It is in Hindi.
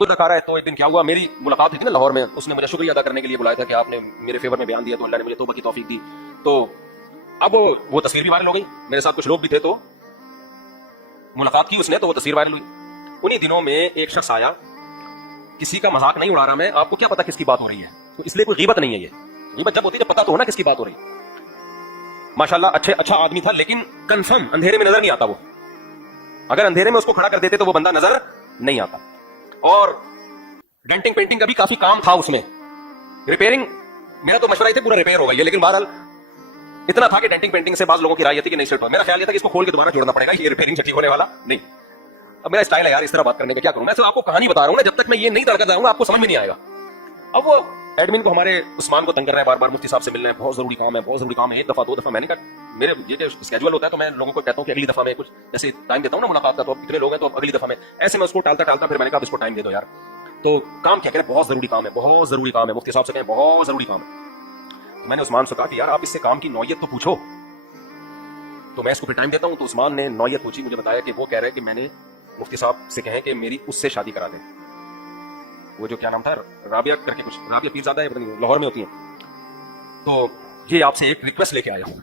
खुद दिखा रहा है। तो एक दिन क्या हुआ, मेरी मुलाकात हुई थी ना लाहौर में, उसने मुझे शुक्रिया अदा करने के लिए बुलाया था कि आपने मेरे फेवर में बयान दिया तो अल्लाह ने मुझे तौबा की तौफीक दी। तो अब वो तस्वीर भी वायरल हो गई, मेरे साथ कुछ लोग भी थे, तो मुलाकात की उसने, तो वो तस्वीर वायरल हुई। उन्हीं दिनों में एक शख्स आया, किसी का मजाक नहीं उड़ा रहा मैं, आपको क्या पता किसकी बात हो रही है, तो इसलिए कोई गीबत नहीं है। ये गीबत जब होती है जब पता तो हो ना किसकी बात हो रही है। माशाल्लाह अच्छा आदमी था, लेकिन कंफर्म अंधेरे में नजर नहीं आता वो। अगर अंधेरे में उसको खड़ा कर देते तो वो बंदा नजर नहीं आता। और डेंटिंग पेंटिंग का भी काफी काम था उसमें, रिपेयरिंग। मेरा तो मशवरा थे पूरा रिपेयर हो गई है, लेकिन बहरहाल इतना था कि डेंटिंग पेंटिंग से बात लोगों की राय ये थी कि नहीं सेट हो। मेरा ख्याल ये था कि इसको खोल के दोबारा जोड़ना पड़ेगा, ये रिपेयरिंग से ठीक होने वाला नहीं। अब मेरा स्टाइल है यार इस तरह बात करने का, क्या करूं मैं। तो आपको कहानी बता रहा हूं ना, जब तक मैं ये नहीं तड़का जाऊंगा आपको समझ में नहीं आएगा। अब वो एडमिन को, हमारे उस्मान को तंग कर रहे हैं, बार बार मुफ्ती साहब से मिलना है, बहुत जरूरी काम है, बहुत जरूरी काम है, एक दफा दो दफा। मैंने कहा मेरे ये जो स्केड्यूल होता है तो मैं लोगों को कहता हूं कि अगली दफा में कुछ जैसे टाइम देता हूं ना मुलाकात का, तो अब इतने लोग हैं तो अगली दफा में, ऐसे मैं उसको टालता टालता फिर मैंने कहा इसको टाइम दे दो यार। तो काम क्या करें, बहुत जरूरी काम है, बहुत जरूरी काम है, मुफ्ती साहब से कहें बहुत जरूरी काम है। तो मैंने उस्मान से कहा कि यार आप इससे काम की नौयत तो पूछो, तो मैं इसको फिर टाइम देता हूं। तो उस्मान ने नौयत पूछी, मुझे बताया कि वो कह रहे हैं कि मैंने मुफ्ती साहब से कहें कि मेरी उससे शादी करा दें, वो जो क्या नाम था, राबिया करके कुछ, राबिया पीरजादा है, पता नहीं लाहौर में होती है। तो ये आपसे एक रिक्वेस्ट लेके आया हूं।